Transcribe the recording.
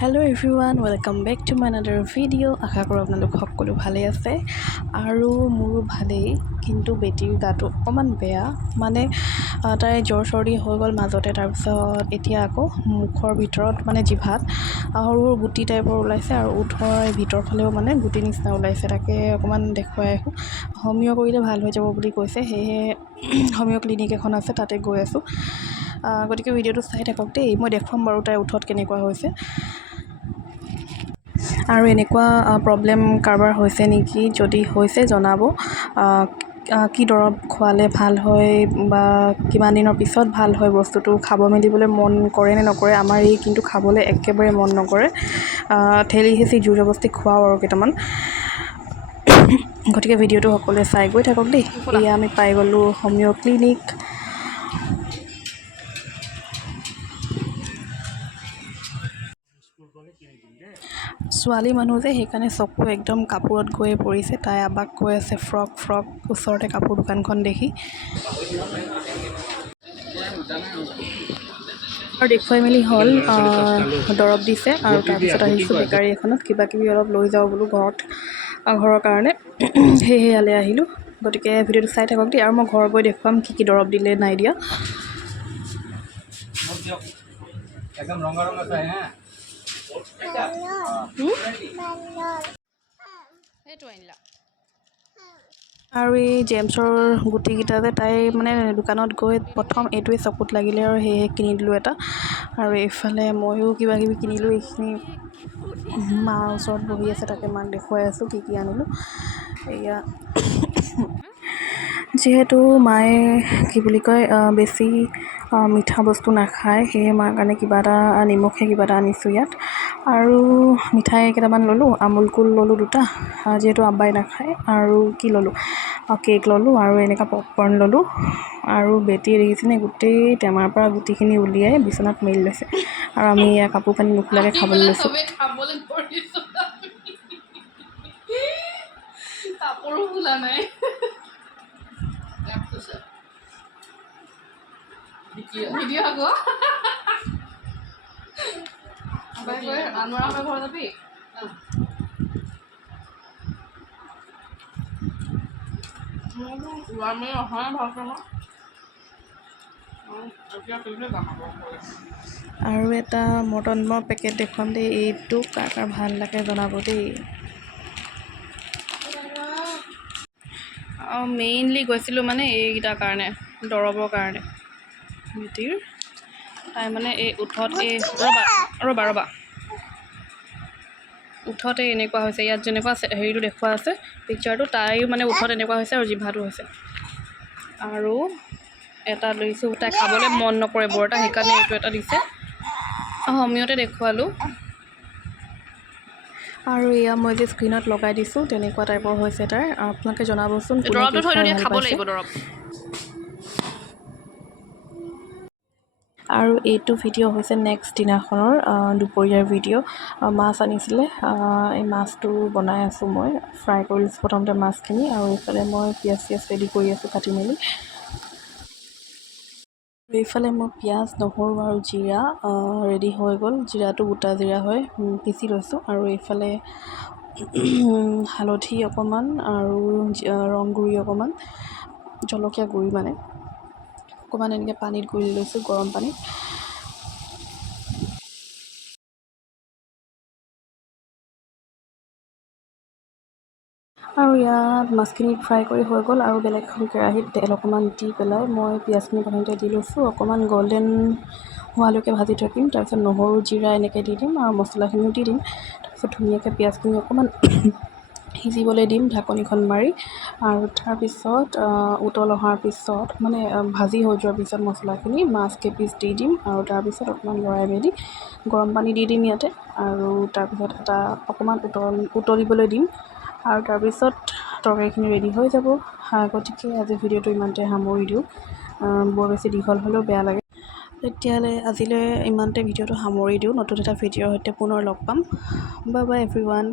Hello' everyone, welcome back to my another video'. আশা কৰোঁ আপোনালোক সকলো ভালেই আছে আৰু মোৰো ভালেই, কিন্তু বেটীৰ গাটো অকণমান বেয়া। মানে তাই জ্বৰ চৰ্দি হৈ গ'ল মাজতে, তাৰপিছত এতিয়া আকৌ মুখৰ ভিতৰত মানে জিভাত সৰু সৰু গুটি টাইপৰ ওলাইছে আৰু ওঠৰ ভিতৰ ফালেও মানে গুটি নিচিনা ওলাইছে। তাকে অকণমান দেখুৱাই আহোঁ, হোমিঅ' কৰিলে ভাল হৈ যাব বুলি কৈছে, সেয়েহে হোমিঅ' ক্লিনিক এখন আছে তাতে গৈ আছোঁ। গতিকে ভিডিঅ'টো চাই থাকক দেই, মই দেখুৱাম বাৰু তাইৰ ওঠত কেনেকুৱা হৈছে। আৰু এনেকুৱা প্ৰব্লেম কাৰোবাৰ হৈছে নেকি, যদি হৈছে জনাব। কি দৰৱ খোৱালে ভাল হয় বা কিমান দিনৰ পিছত ভাল হয় বস্তুটো, খাব মেলিবলৈ মন কৰে নে নকৰে। আমাৰ এই কিন্তু খাবলৈ একেবাৰে মন নকৰে, ঠেলি হেঁচি জোৰ জবস্তি খুৱাওঁ আৰু কেইটামান। গতিকে ভিডিঅ'টো সকলোৱে চাই গৈ থাকক দেই। এয়া আমি পাই গ'লোঁ হোমিঅ' ক্লিনিক। ছোৱালী মানুহ যে, সেইকাৰণে চকু একদম কাপোৰত গৈ পৰিছে। তাই আবাক কৈ আছে ফ্ৰক ফ্ৰক, ওচৰতে কাপোৰ দোকানখন দেখি। আৰু দেখুৱাই মেলি হ'ল, দৰৱ দিছে আৰু তাৰপিছত আহিছোঁ বেকাৰী এখনত, কিবাকিবি অলপ লৈ যাওঁ বোলো ঘৰৰ কাৰণে, সেয়েহে ইয়ালৈ আহিলোঁ। গতিকে ভিডিঅ'টো চাই থাকক দেই, আৰু মই ঘৰ গৈ দেখুৱাম কি কি দৰৱ দিলে নাই দিয়া। একদম ৰঙা ৰঙা চাই হা, সেইটো আনিলা। আৰু এই জেমছৰ গুটিকেইটা যে, তাই মানে দোকানত গৈ প্ৰথম এইটোৱে চকুত লাগিলে আৰু সেয়েহে কিনি দিলোঁ এটা। আৰু এইফালে ময়ো কিবাকিবি কিনিলোঁ। এইখিনি মাৰ ওচৰত বহি আছে, তাকে মাক দেখুৱাই আছোঁ কি কি আনিলোঁ। এয়া যিহেতু মায়ে কি বুলি কয় বেছি মিঠা বস্তু নাখায়, সেয়ে মাৰ কাৰণে কিবা এটা নিমখে কিবা এটা আনিছোঁ ইয়াত। আৰু মিঠাই কেইটামান ল'লোঁ, আমুল কুল ল'লোঁ দুটা, যিহেতু আব্বাই নাখায়। আৰু কি ল'লোঁ, কেক ল'লোঁ আৰু এনেকুৱা পপকৰ্ণ ল'লোঁ। আৰু বেটীয়ে দেখিছেনে, গোটেই টেমাৰ পৰা গুটিখিনি উলিয়াই বিচনাত মেলি লৈছে। আৰু আমি এয়া কাপোৰ কানি নুখুলাকৈ খাবলৈ লৈছোঁ। কাপোৰো খোলা নাই। ভিডিঅ' আকৌ আনোৱাৰা ঘৰ যাবি। আৰু এটা মটনৰ পেকেট দেখুৱাম দেই, এইটো কাৰ কাৰ ভাল লাগে জনাব দেই। মেইনলি গৈছিলোঁ মানে এইকেইটাৰ কাৰণে, দৰৱৰ কাৰণে। বেটীৰ তাই মানে এই ওঠত এই ৰ'বা ওঠতে এনেকুৱা হৈছে, ইয়াত যেনেকুৱা হেৰিটো দেখুওৱা আছে পিকচাৰটো, তাইও মানে ওঠত এনেকুৱা হৈছে আৰু জিভাটো হৈছে। আৰু এটা লৈছোঁ, তাই খাবলৈ মন নকৰে বৰ এটা, সেইকাৰণে এইটো এটা দিছে। হোমিঅ'তে দেখুৱালোঁ। আৰু এয়া মই যে স্ক্ৰীণত লগাই দিছোঁ, তেনেকুৱা টাইপৰ হৈছে তাইৰ। আপোনালোকে জনাবচোন কোনে কি খাই ভাল পাইছে। আৰু এইটো ভিডিঅ' হৈছে নেক্সট দিনাখনৰ দুপৰীয়াৰ ভিডিঅ'। মাছ আনিছিলে, এই মাছটো বনাই আছোঁ মই, ফ্ৰাই কৰি লৈছোঁ প্ৰথমতে মাছখিনি। আৰু এইফালে মই পিঁয়াজ ৰেডি কৰি আছোঁ কাটি মেলি। এইফালে মই পিঁয়াজ, নহৰু আৰু জিৰা ৰেডি হৈ গ'ল। জিৰাটো গোটা জিৰা হয়, পিচি লৈছোঁ। আৰু এইফালে হালধি অকণমান আৰু ৰং গুড়ি অকণমান, জলকীয়া গুড়ি মানে অকণমান এনেকৈ পানীত গুলি লৈছোঁ, গৰম পানীত। আৰু ইয়াত মাছখিনি ফ্ৰাই কৰি হৈ গ'ল। আৰু বেলেগ এখন কেৰাহীত তেল অকণমান দি পেলাই মই পিঁয়াজখিনি প্ৰথমতে দি লৈছোঁ, অকণমান গল্ডেন হোৱালৈকে ভাজি থাকিম। তাৰপিছত নহৰু জিৰা এনেকৈ দি দিম আৰু মছলাখিনিও দি দিম। তাৰপিছত ধুনীয়াকৈ পিঁয়াজখিনি অকণমান সিজিবলৈ দিম ঢাকনিখন মাৰি। আৰু তাৰপিছত উতল অহাৰ পিছত মানে ভাজি হৈ যোৱাৰ পিছত মছলাখিনি মাছ কেইপিচ দি দিম। আৰু তাৰপিছত অকণমান লৰাই মেলি গৰম পানী দি দিম ইয়াতে। আৰু তাৰপিছত এটা অকণমান উতলিবলৈ দিম। আৰু তাৰপিছত তৰকাৰীখিনি ৰেডি হৈ যাব। গতিকে আজি ভিডিঅ'টো ইমানতে সামৰি দিওঁ, বৰ বেছি দীঘল হ'লেও বেয়া লাগে। তেতিয়াহ'লে আজিলৈ ইমানতে ভিডিঅ'টো সামৰি দিওঁ। নতুন এটা ভিডিঅ'ৰ সৈতে পুনৰ লগ পাম। Bye bye everyone.